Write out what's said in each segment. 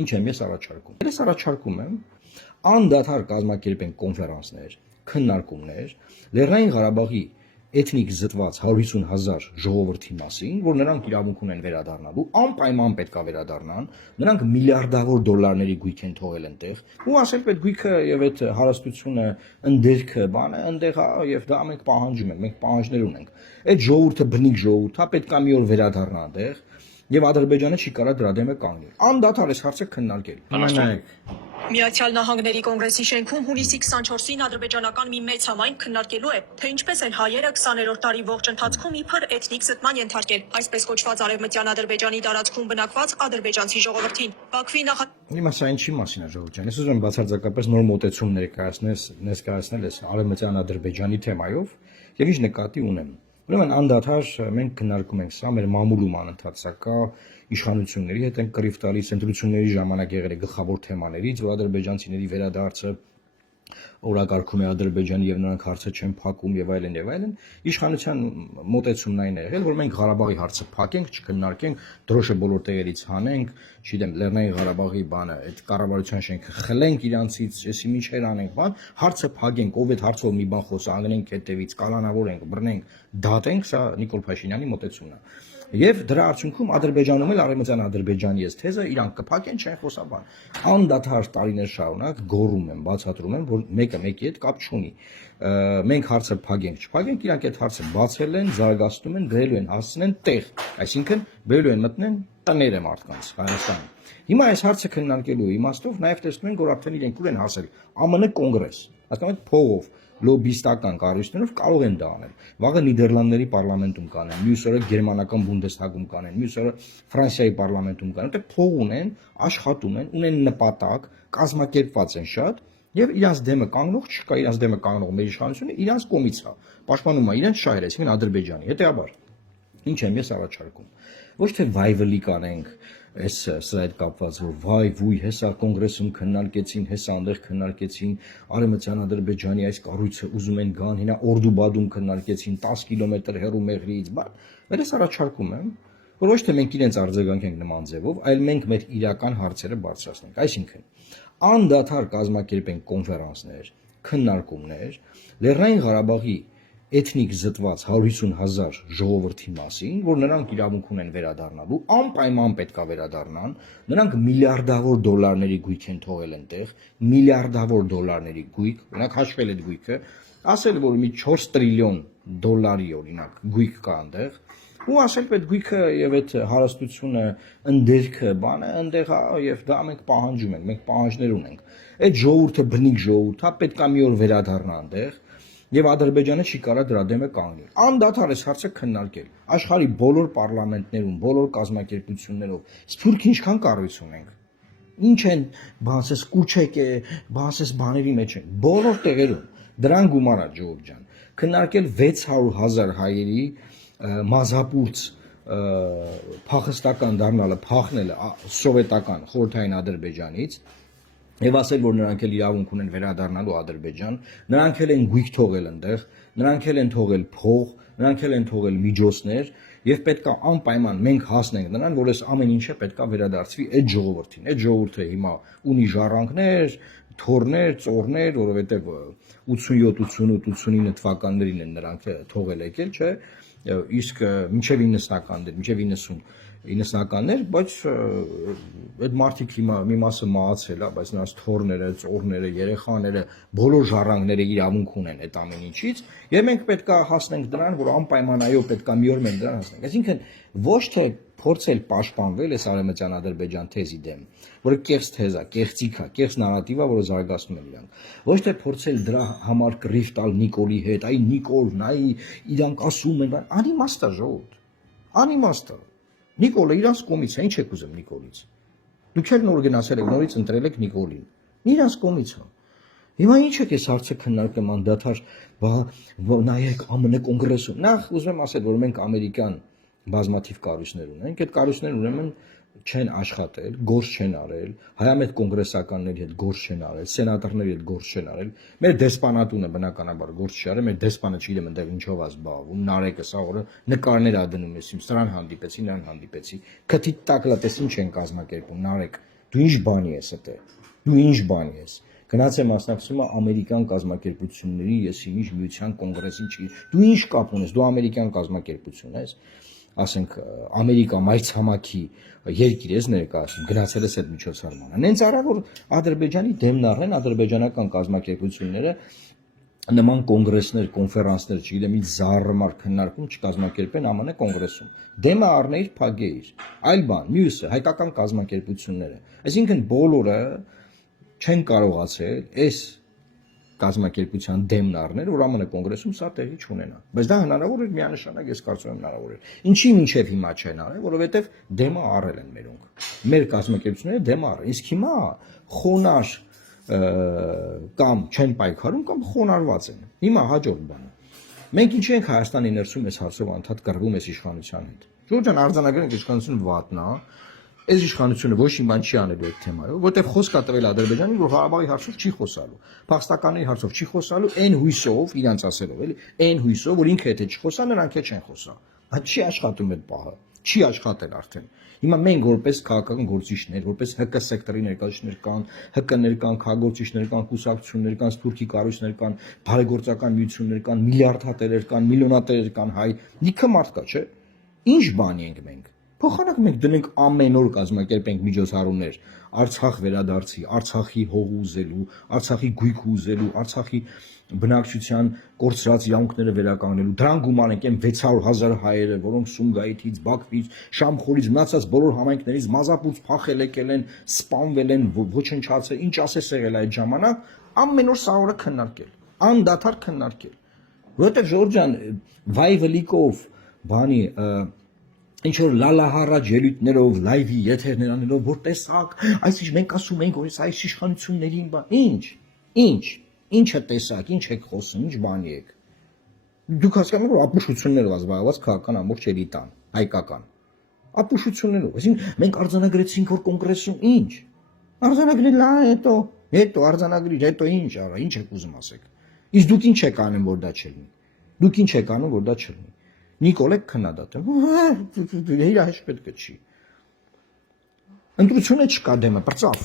Ինչ եմ ես առաջարկում։ Ես առաջարկում եմ անդադար կազմակերպեն կոնֆերանսներ, քննարկումներ Լեռնային Ղարաբաղի էթնիկ զտված 150,000 ժողովրդի մասին, որ նրանք իրավունք ունեն վերադառնալու, անպայման պետք է վերադառնան, նրանք միլիարդավոր դոլարների գույք են թողել այնտեղ, ու ասել պետք գույքը եւ այդ հարստությունը, ընդերքը, բանը այնտեղ է եւ դա մենք պահանջում ենք, մենք պահանջներ ունենք։ Այդ ժողովուրդը բնիկ ժողովուրդ է, պետք է մի օր վերադառնա այնտեղ, եւ Ադրբեջանը չի կարա դրա դեմը կանգնի։ Անդադար այս հարցը քննարկել։ Իմանայեք։ Միացյալ Նահանգների կոնգրեսի շենքում հունիսի 24-ին ադրբեջանական մի մեծ համայն քննարկելու է, թե ինչպես են հայերը 20-րդ դարի ողջ ընթացքում իբր էթնիկ զտման ենթարկել, այսպես կոչված արևմտյան Ադրբեջանի տարածքում բնակված ադրբեջանցի ժողովրդին։ Բաքվի Հիմա սա ինչի մասին է ժողովուրդ ջան։ Ես ուզում եմ բացարձակապես նոր մոտեցում ներկայացնել այս արևմտյան Ադրբեջանի թեմայով եւ ինչ նկատի ունեմ։ Ուրեմն անդադար մենք քննարկում ենք սա մեր մամուլում անընդհատ սա կա իշխանությունների հետ են կռիվ տալիս ընտրությունների ժամանակ եղել է գլխավոր թեմաներից, որ ադրբեջանցիների վերադարձը օրակարգում է Ադրբեջանի եւ նրանք հարցը չեն փակում եւ այլն եւ այլն, իշխանության մոտեցումն այն է եղել, որ մենք Ղարաբաղի հարցը փակենք, չքննարկենք, դրոշը բոլոր տեղերից հանենք, չգիտեմ, Լեռնային Ղարաբաղի բանը, այդ կառավարության շենքը խլենք իրանցից, էսի միջեր անենք, բան, հարցը փակենք, ով այդ հարցով մի բան խոսա, անգնենք հետևից, կալանավորենք, բռնենք, դատենք, սա Նիկոլ Փաշինյանի մոտեցումն է։ Եվ դրա արդյունքում Ադրբեջանում էլ արևմտյան Ադրբեջանի այս թեզը իրանք կփակեն, չեն խոսաբան։ Անդադար տարիներ շարունակ գոռում են, բացատրում են, որ մեկը մեկի հետ կապ չունի։ Մենք հարցը փակենք, չփակենք, իրանք այդ հարցը բացել են, զարգացնում են, բերելու են, հասցնեն տեղ, այսինքն բերելու են մտնեն տները մարդկանց Հայաստանում։ Հիմա այս հարցը քննարկելու իմաստով նաև տեսնում ենք, որ արդեն իրենք ուր են հասել ԱՄՆ կոնգրես, հասկանում եք, փողով լոբիստական կառույցներով կարող են դա անել։ Վաղը Նիդերլանդների պարլամենտում կանեն, մյուս օրը գերմանական Բունդեսթագում կանեն, մյուս օրը Ֆրանսիայի պարլամենտում կանեն։ Դե փող ունեն, աշխատում են, ունեն նպատակ, կազմակերպված են շատ եւ իրանց դեմը կանգնող չկա, իրանց դեմը կանգնող մեր իշխանությունը իրանց կողմից է։ Պաշտպանում է իրենց շահերը, այսինքն Ադրբեջանի։ Հետեւաբար ինչ եմ ես առաջարկում։ Ոչ թե վայվլի կանենք այս սրա հետ կապված, որ վայ վույ հեսա կոնգրեսում քննարկեցին, հեսա այնտեղ քննարկեցին, արևմտյան Ադրբեջանի այս կառույցը ուզում են գան, հինա Օրդուբադում քննարկեցին 10 կիլոմետր հեռու Մեղրիից, բան։ Ես առաջարկում եմ, որ ոչ թե մենք իրենց արձագանքենք նման ձևով, այլ մենք մեր իրական հարցերը բարձրացնենք։ Այսինքն, անդադար կազմակերպենք կոնֆերանսներ, քննարկումներ Լեռնային Ղարաբաղի էթնիկ զտված 150,000 ժողովրդի մասին, որ նրանք իրավունք ունեն վերադառնալու, անպայման պետք է վերադառնան, նրանք միլիարդավոր դոլարների գույք են թողել այնտեղ, միլիարդավոր դոլարների գույք, օրինակ հաշվել այդ գույքը, ասել որ մի 4 տրիլիոն դոլարի օրինակ գույք կա այնտեղ, ու ասել պետք գույքը եւ այդ հարստությունը, ընդերքը, բանը այնտեղ է եւ դա մենք պահանջում ենք, մենք պահանջներ ունենք։ Այդ ժողովուրդը բնիկ ժողովուրդ է, պետք է մի օր վերադառնա այնտեղ։ Եվ Ադրբեջանը չի կարա դրա դեմը կանգնի։ Անդադար այս հարցը քննարկել։ Աշխարհի բոլոր պարլամենտներում, բոլոր կազմակերպություններով, սփյուռք ինչքան կառույց ունենք։ Ինչ են, բանսես կուչեկ է, բանսես բաների մեջ են։ Բոլոր տեղերում դրան գումար է ժողովուրդ ջան։ Քննարկել 600,000 հայերի մազապուրց փախստական դառնալը, փախնելը սովետական խորհրդային Ադրբեջանից եւ ասել որ նրանք էլ իրավունք ունեն վերադառնալու Ադրբեջան, նրանք էլ են գույք թողել այնտեղ, նրանք էլ են թողել փող, նրանք էլ են թողել միջոցներ եւ պետքա անպայման մենք հասնենք նրան, որ այս ամեն ինչը պետքա վերադարձվի այդ ժողովրդին։ Այդ ժողովուրդը հիմա ունի ժառանգներ, թորներ, ծորներ, որովհետեւ 87, 88, 89 թվականներին են նրանք թողել եկել, չէ՞, իսկ մինչեւ 90-ականներ, մինչեւ 90-ականներ, բայց այդ մարդիկ հիմա մի մասը մահացել է, բայց նրանց թորները, ծորները, երեխաները, բոլոր ժառանգները իրավունք ունեն այդ ամեն ինչից, եւ մենք պետքա հասնենք դրան, որ անպայման այո պետքա մի օր մենք դրան հասնենք։ Այսինքն ոչ թե փորձել պաշտպանվել այս արևմտյան Ադրբեջան թեզի դեմ, որը կեղծ թեզ է, կեղծիք է, կեղծ նարատիվ է, որը զարգացնում են իրանք։ Ոչ թե փորձել դրա համար կռիվ տալ Նիկոլի հետ, այ Նիկոլն, այ իրանք ասում են, անիմաստ է ժողովուրդ, անիմաստ է։ Նիկոլը իրանց կողմից է, ինչ եք ուզում Նիկոլից։ Դուք էլ նոր գնացել եք, նորից ընտրել եք Նիկոլին։ Իրանց կողմից է։ Հիմա ինչ եք այս հարցը քննարկում անդադար, նայեք ԱՄՆ կոնգրեսում։ Նախ ուզում եմ ասել, որ մենք ամերիկյան բազմաթիվ կառույցներ ունենք, այդ կառույցներն ուրեմն չեն աշխատել, գործ չեն արել, հայամետ կոնգրեսականների հետ գործ չեն արել, սենատորների հետ գործ չեն արել, մեր դեսպանատունը բնականաբար գործ չի արել, մեր դեսպանը չգիտեմ այնտեղ ինչով է զբաղվում, Նարեկը սա օրը նկարներ ա դնում ես, սրան հանդիպեցի, նրան հանդիպեցի, քթի տակլա տես ինչ են կազմակերպում, Նարեկ, Դու ինչ բանի ես այդտեղ։ Դու ինչ բանի ես։ Գնաց է մասնակցում է ամերիկյան կազմակերպությունների, ես ինչ միության կոնգրեսին չի։ Դու ինչ կապ ունես, դու ամերիկյան կազմակերպություն ես, ասենք Ամերիկա մայրցամաքի երկիր ես ներկայացնում, գնացել ես այդ միջոցառմանը։ Նենց արա որ Ադրբեջանի դեմն առնեն ադրբեջանական կազմակերպությունները նման կոնգրեսներ, կոնֆերանսներ, չգիտեմ, ինչ զառմար քննարկում չկազմակերպեն ԱՄՆ կոնգրեսում։ Դեմը առնեիր, փագեիր։ Այլ բան, մյուսը հայկական կազմակերպությունները։ Այսինքն բոլորը չեն կարողացել այս կազմակերպության դեմն առնել, որ ԱՄՆ կոնգրեսում սա տեղի չունենա։ Բայց դա հնարավոր էր միանշանակ, ես կարծում եմ հնարավոր էր։ Ինչի մինչև հիմա չեն արել, որովհետև դեմը առել են մերոնք։ Մեր կազմակերպությունները դեմ առել։ Իսկ հիմա խոնար կամ չեն պայքարում կամ խոնարհված են։ Հիմա հաջորդ բանը։ Մենք ինչի ենք Հայաստանի ներսում այս հարցով անդադ կռվում այս իշխանության հետ։ Ժողովուրդ արձանագրենք իշխանությունը վատնա, այս իշխանությունը ոչ մի բան չի անելու այդ թեմայով, որտեղ խոսք է տվել Ադրբեջանին, որ Ղարաբաղի հարցով չի խոսալու, Փախստականի հարցով չի խոսալու, այն հույսով, իրանց ասելով, էլի, այն հույսով, որ ինքը եթե չխոսա, նրանք էլ չեն խոսա։ Դա չի աշխատում այդ պահը, չի աշխատել արդեն։ Հիմա մենք որպես քաղաքական գործիչներ, որպես ՀԿ սեկտորի ներկայացուցիչներ կան, ՀԿ-ներ կան, քաղաքագործիչներ կան, կուսակցություններ կան, սփյուռքի կառույցներ կան, բարեգործական միություններ կան, միլիարդատերեր կան, միլիոնատերեր կան, հայ, լիքը մարդ կա, չէ՞։ Ինչ բանի ենք մենք։ Փոխանակ մենք դնենք ամեն օր կազմակերպենք միջոցառումներ Արցախ վերադարձի, Արցախի հող ուզելու, Արցախի գույք ուզելու, Արցախի բնակչության կորցրած իրավունքները վերականգնելու։ Դրան գումարենք այն 600,000 հայերը, որոնք Սումգայիթից, Բաքվից, Շամխորից, մնացած բոլոր համայնքներից մազապուց փախել եկել են, սպանվել են, ոչնչացել, ինչ ասես եղել այդ ժամանակ, ամեն օր սա օրը քննարկել, անդադար քննարկել։ Որովհետև Ժորժ ջան, վայվլիկով, բանի ինչ որ լալահարաջ ելույթներով, լայվի եթերներ անելով, որ տեսակ, այսինքն մենք ասում ենք, որ այս իշխանություններին բան, ինչը տեսակ, ինչ եք խոսում, ինչ բանի եք։ Դուք հասկանում եք, որ ապուշություններով զբաղված քաղաքական ամբողջ էլիտան, հայկական։ Ապուշություններով, այսինքն մենք արձանագրեցինք, որ կոնգրեսում ինչ։ Արձանագրել լա, հետո արձանագրիր, հետո ինչ արա, ինչ եք ուզում ասեք։ Իսկ դուք ինչ եք անում, որ դա չլինի։ Դուք ինչ եք անում, որ դա չլինի։ Նիկոլեք քննադատեմ։ Իրա հեշտ պետք է չի։ Ընտրությունը չկա դեմը, պրծավ։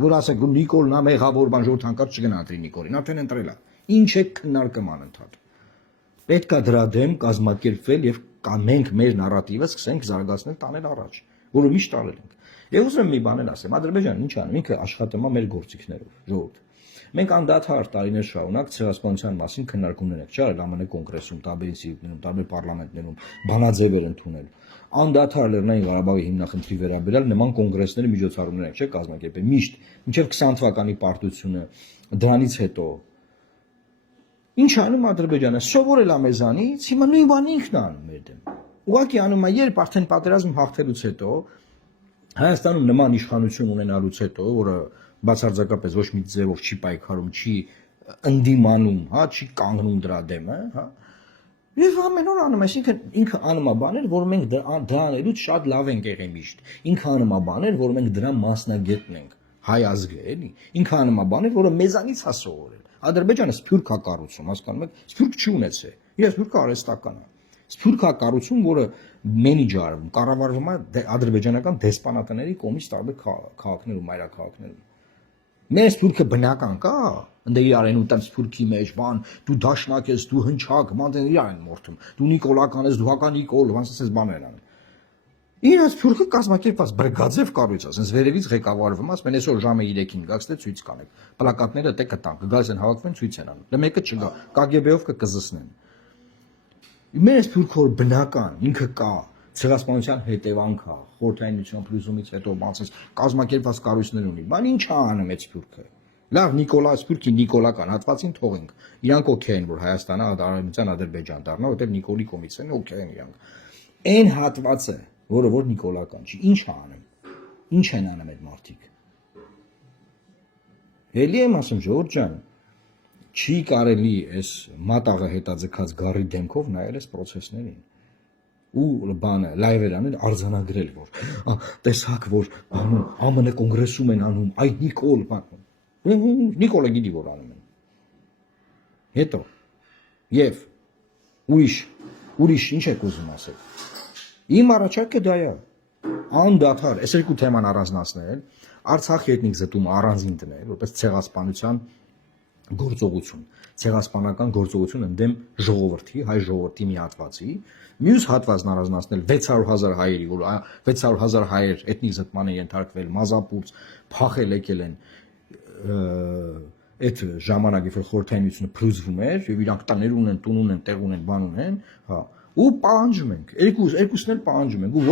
Որ ասեք, Նիկոլն է մեղավոր բան, ժողովուրդ հանկարծ չգնահատի Նիկոլին, արդեն ընտրել է։ Ինչ է քննարկում անընդհատ։ Պետք է դրա դեմ կազմակերպվել եւ մենք մեր նարատիվը սկսենք զարգացնել, տանել առաջ, որը միշտ արել ենք։ Եվ ուզում եմ մի բան ասեմ, Ադրբեջանը ինչ անում, ինքը աշխատում է մեր գործիքներով, ժողովուրդ։ Մենք անդադար տարիներ շարունակ ցեղասպանության մասին քննարկումներ ենք չարել ԱՄՆ կոնգրեսում, տարբեր ինստիտուտներում, տարբեր պարլամենտներում, բանաձևեր ընդունել։ Անդադար Լեռնային Ղարաբաղի հիմնախնդրի վերաբերյալ նման կոնգրեսների միջոցառումներ ենք չէ կազմակերպել։ Միշտ մինչև 20 թվականի պարտությունը, դրանից հետո ինչ անում Ադրբեջանը, սովորել է մեզանից, հիմա նույն բանը ինքն է անում մեր դեմ։ Ուղղակի անում է, երբ արդեն պատերազմ հաղթելուց հետո Հայաստանում նման իշխանություն ունենալուց հետո, որը բացարձակապես ոչ մի ձևով չի պայքարում, չի ընդդիմանում, հա, չի կանգնում դրա դեմ, հա։ Եվ ամեն օր անում, այսինքն ինքը անում է բաներ, որ մենք դա անելուց շատ լավ ենք եղել միշտ։ Ինքը անում է բաներ, որ մենք դրա մասնագետն ենք, հայ ազգը, էլի։ Ինքը անում է բաներ, որը մեզանից է սովորել։ Ադրբեջանը սփյուռք է կառուցում, հասկանում եք, սփյուռք չի ունեցել։ Իր սփյուռքը արհեստական է։ Սփյուռք է կառուցում, որը մենեջարվում, կառավարվում է ադրբեջանական դեսպանատների կողմից տարբեր քաղաքներում, մայրաքաղաքներում։ Մեր սփյուռքը բնական կա, ընդ իրար են ու տեմ սփյուռքի մեջ, բան, դու դաշնակ ես, դու հնչակ, մանտեն իրար են մորթում, դու նիկոլական ես, դու հակա նիկոլ, ոնց ասես բաներ անում։ Իրաց սփյուռքը կազմակերպված բրգաձև կառույց է, ասես վերևից ղեկավարվում, ասում են այսօր ժամը 3-ին գաք ստե ցույց կանեք։ Պլակատները դե կտան, կգալիս են հավաքվեն ցույց են անում։ Դե մեկը չգա, KGB-ով կկզսնեն։ Մեր սփյուռքը բնական, ինքը կա, ցեղասպանության հետևանք է, խորհրդային միության փլուզումից հետո բացած կազմակերպված կառույցներ ունի։ Բան ի՞նչ է անում այդ սփյուռքը։ Լավ Նիկոլա սփյուռքի նիկոլական հատվածին թողենք։ Իրանք օքեյ են, որ Հայաստանը արևմտյան Ադրբեջան դառնա, որտեղ Նիկոլի կողմից են օքեյ են իրանք։ Այն հատվածը, որը որ նիկոլական չի, ի՞նչ է անում։ Ինչ են անում այդ մարդիկ։ Էլի եմ ասում Ժորժ ջան, չի կարելի այս մատաղը հետաձգած գարի դեմքով նայել այս process-ներին։ Ու բանը լայվեր անել արձանագրել որ տեսակ որ անում ԱՄՆ կոնգրեսում են անում այ Նիկոլ բան Նիկոլը գիտի որ անում են հետո եւ ուրիշ ինչ եք ուզում ասել իմ առաջարկը դա է անդադար այս երկու թեման առանձնացնել Արցախի էթնիկ զտումը առանձին դնել, որպես ցեղասպանության գործողություն, ցեղասպանական գործողություն ընդդեմ ժողովրդի, հայ ժողովրդի մի հատվածի, մյուս հատվածն առանձնացնել 600,000 հայերի, որ 600,000 հայեր էթնիկ զտման են ենթարկվել, մազապուրց, փախել եկել են այդ ժամանակի որ խորհրդային միությունը փլուզվում էր եւ իրանք տներ ունեն, տուն ունեն, տեղ ունեն, բան ունեն, հա, ու պահանջում ենք, երկուսն էլ պահանջում ենք, ու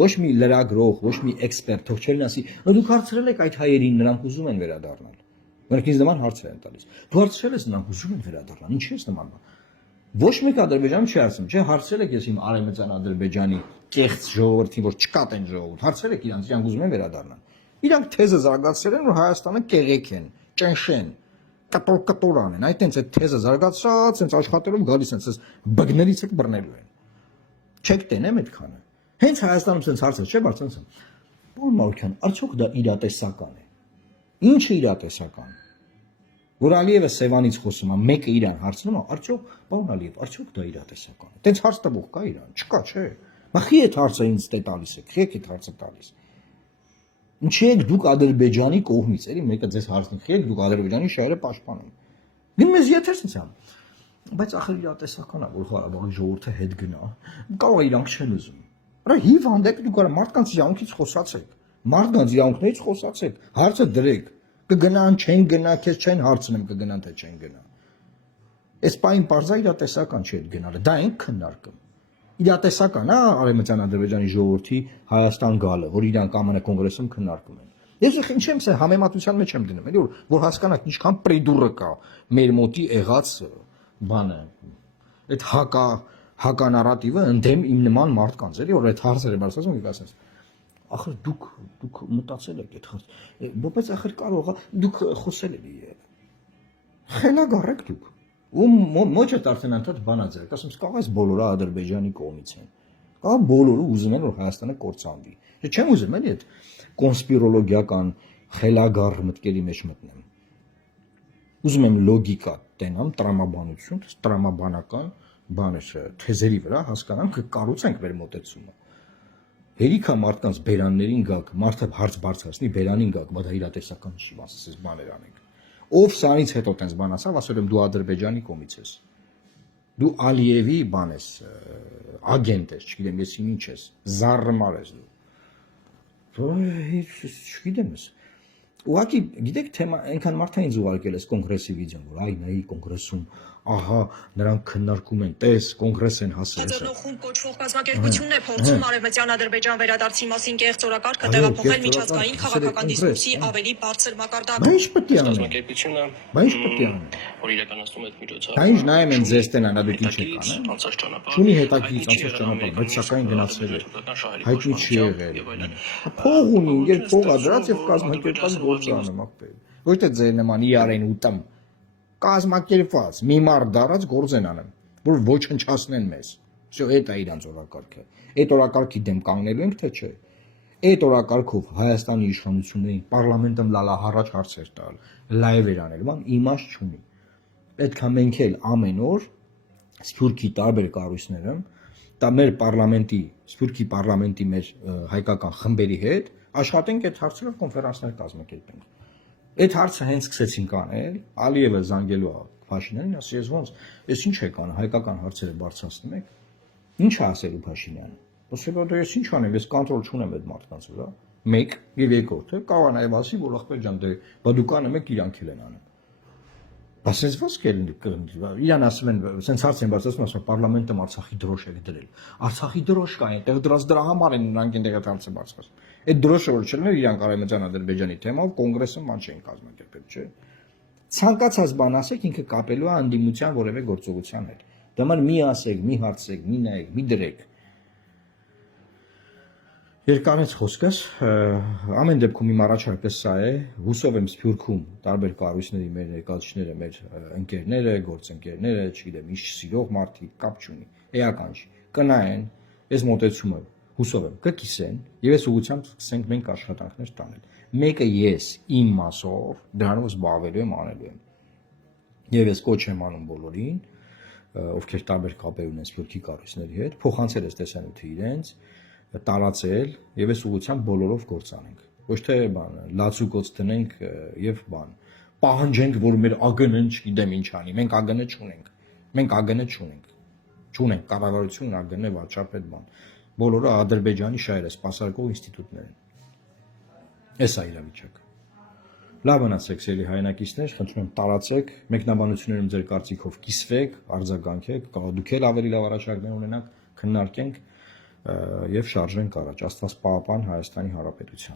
ոչ մի լրագրող, ոչ մի էքսպերտ թող չելն ասի, դուք հարցրել եք այդ հայերին, նրանք ուզում են վերադառնալ։ Նրանք ինձ նման հարցեր են տալիս։ Դու հարցրել ես նրանք ուզում են վերադառնալ, ինչի՞ ես նման։ Ոչ մեկ Ադրբեջանում չի ասում, չէ, հարցրել եք ես իմ արևմտյան Ադրբեջանի կեղծ ժողովրդին, որ չկատեն ժողովուրդ, հարցրել եք իրանք ուզում են վերադառնալ։ Իրանք թեզը զարգացրել են, որ Հայաստանը կեղեք են, ճնշեն, կտոր անեն, այտենց այդ թեզը զարգացած, այնց աշխատելով գալիս են, այսպես բգներից եք բռնելու են։ Չեք տենեմ այդքանը։ Հենց Հայաստանում sense հարցը չէ, բայց sense։ Պարոն Մարուկյան, արդյոք դա իրատեսական է։ Ինչը իրատեսական։ Որ Ալիևը Սևանից խոսում է, մեկը իրան հարցնում է, արդյոք, պարոն Ալիև, արդյոք դա իրատեսական է։ Տենց հարց տվող կա իրան, չկա, չէ։ Բախի այդ հարցը ինձ տալիս եք, եք այդ հարցը տալիս։ Ինչի եք դուք Ադրբեջանի կողմից, էլի մեկը ձեզ հարցնի, եք դուք Ադրբեջանի շահերը պաշտպանում։ Գնում ես եթերից ամ։ Բայց ախր իրատեսական է, որ Ղարաբաղի ժողովուրդը հետ գնա։ Կարող է իրանք չեն ուզում։ Արա հիվանդ եք դուք արա մարդկանց իրավունքից խոսացեք։ Մարդկանց իրավունքներից խոսացեք, հարցը դրեք։ Կգնան, չեն գնա, քեզ չեն հարցնեմ կգնան թե չեն գնա։ Այս պայն parza իրատեսական չի այդ գնալը, դա ենք քննարկում։ Իրատեսական է Արևմտյան Ադրբեջանի ժողովրդի Հայաստան գալը, որ իրանք ԱՄՆ կոնգրեսում քննարկում են։ Ես ինչ եմ ասել, համեմատության մեջ եմ դնում, էլի որ հասկանաք ինչքան պրեդուրը կա մեր մոտի եղած բանը։ Այդ հականարատիվը ընդդեմ իմ նման մարդկանց, էլի որ այդ հարցերը բարձրացում եք ասես։ Ախր դուք մտածել եք այդ հարց։ Բայց ախր կարող է դուք խոսել եք։ Խելագար եք դուք։ Ու ոչ է արդեն անդադ բանաձեր, ասում կարող ես բոլորը Ադրբեջանի կողմից են։ Կարող բոլորը ուզում են որ Հայաստանը կործանվի։ Չեմ ուզում էլի այդ կոնսպիրոլոգիական խելագար մտքերի մեջ մտնեմ։ Ուզում եմ լոգիկա տենամ, տրամաբանություն, տրամաբանական բաներ թեզերի վրա հասկանամ, կկառուցենք մեր մոտեցումը։ Հերիքա մարդկանց բերաններին գաք, մարդը հարց բարձրացնի, բերանին գաք, բայց դա իրատեսական չի, ասես բաներ անենք։ Ով սրանից հետո տենց բան ասավ, ասել եմ դու Ադրբեջանի կողմից ես։ Դու Ալիևի բան ես, ագենտ ես, չգիտեմ ես ինչ ես, զառմար ես դու։ Չգիտեմ ես։ Ուղղակի գիտեք թեմա այնքան մարդ է ինձ ուղարկել էս կոնգրեսի վիդեոն, որ այ նայի կոնգրեսում, ահա նրանք քննարկում են, տես կոնգրես են հասել։ Խորհրդանախում կոչվող կազմակերպությունն է փորձում Արևմտյան Ադրբեջան վերադարձի մասին կեղծ օրակարգը տեղափոխել միջազգային քաղաքական դիսկուրսի ավելի բարձր մակարդակ։ Բայց պետք է անեն։ Կազմակերպությունը, Բայց պետք է անեն։ որ իրականացնում է միջոցառում։ Դա ինչ նայեմ են ձեզ տենան, դա դուք ինչ եք անում։ Անցած ճանապարհ։ Չունի հետաքրքիր անցած ճանապարհ, բայց սակայն գնացել է։ Հայտնի չի եղել։ Փող ունի, երբ փողա դրած եւ կազմակերպած գործ անում ախպեր։ Ոչ թե ձեր նման իրեն ուտամ կազմակերպված մի մարդ դարած գործ են անում, որ ոչնչացնեն մեզ։ Всё, այդ է իրանց օրակարգը։ Այդ օրակարգի դեմ կանգնելու ենք թե չէ։ Այդ օրակարգով Հայաստանի իշխանություններին պարլամենտում լալահառաջ հարցեր տալ, լայվեր անել, ման իմաստ չունի։ Պետք է մենք էլ ամեն օր Սփյուռքի տարբեր կառույցները, դա մեր պարլամենտի, Սփյուռքի պարլամենտի մեր հայկական խմբերի հետ աշխատենք այդ հարցերով կոնֆերանսներ կազմակերպենք։ Այդ հարցը հենց սկսեցինք անել, Ալիևը զանգելու է Փաշինյանին, ասի ես ոնց, ես ինչ եք անում, հայկական հարցերը բարձրացնում եք։ Ինչ է ասելու Փաշինյանը։ Ասել որ ես ինչ անեմ, ես կոնտրոլ չունեմ այդ մարդկանց վրա։ Մեկ եւ երկրորդ, կարող է նաեւ ասի, որ ախպեր ջան, դե բա դուք անում եք, իրանք էլ են անում։ Ասես ոնց կերնի, իրան ասում են, սենց հարց են բարձրացնում, ասում պարլամենտում Արցախի դրոշ եք դրել։ Արցախի դրոշ կա, այնտեղ դրած դրա համար են նրանք այնտեղ այդ հարցը բարձրացնում։ Այդ դրոշը որ չլիներ իրանք Արևմտյան Ադրբեջանի թեմայով կոնգրեսում ման չէին կազմակերպել, չէ։ Ցանկացած բան ասեք, ինքը կապելու է անդիմության որևէ գործողության հետ։ Դա համար մի ասեք, մի հարցեք, մի նայեք, մի դրեք։ Երկարից խոսքս, ամեն դեպքում իմ առաջարկս սա է, հուսով եմ Սփյուռքում տարբեր կառույցների մեր ներկայացուցիչները, մեր ընկերները, գործընկերները, չգիտեմ, ինչ սիրող մարդիկ, կապ չունի, էական չի, կնայեն, այս մոտեցումը հուսով եմ կկիսեն, եւ այս ուղղությամբ սկսենք մենք աշխատանքներ տանել։ Մեկը ես իմ մասով դրանով զբաղվելու եմ, անելու եմ։ Եվ ես կոչ եմ անում բոլորին, ովքեր տարբեր կապեր ունեն Սփյուռքի կառույցների հետ, փոխանցել այս տեսանյութը իրենց տարածել եւ այս ուղղությամբ բոլորով գործ անենք։ Ոչ թե բան, լացուկոց դնենք եւ բան։ Պահանջենք, որ մեր ԱԳՆ-ն չգիտեմ ինչ անի։ Մենք ԱԳՆ չունենք։ Մենք ԱԳՆ չունենք։ Չունենք կառավարություն, ԱԳՆ, վարչապետ բան։ Բոլորը Ադրբեջանի շահերը սպասարկող ինստիտուտներ են։ Էս է իրավիճակը։ Լավ մնացեք, սիրելի հայրենակիցներ, խնդրում եմ տարածեք, մեկնաբանություններում ձեր կարծիքով կիսվեք, արձագանքեք, կարող դուք էլ ավելի լավ առաջարկներ ունենաք, քննարկենք եւ շարժենք առաջ։ Աստված պահապան Հայաստանի Հանրապետության։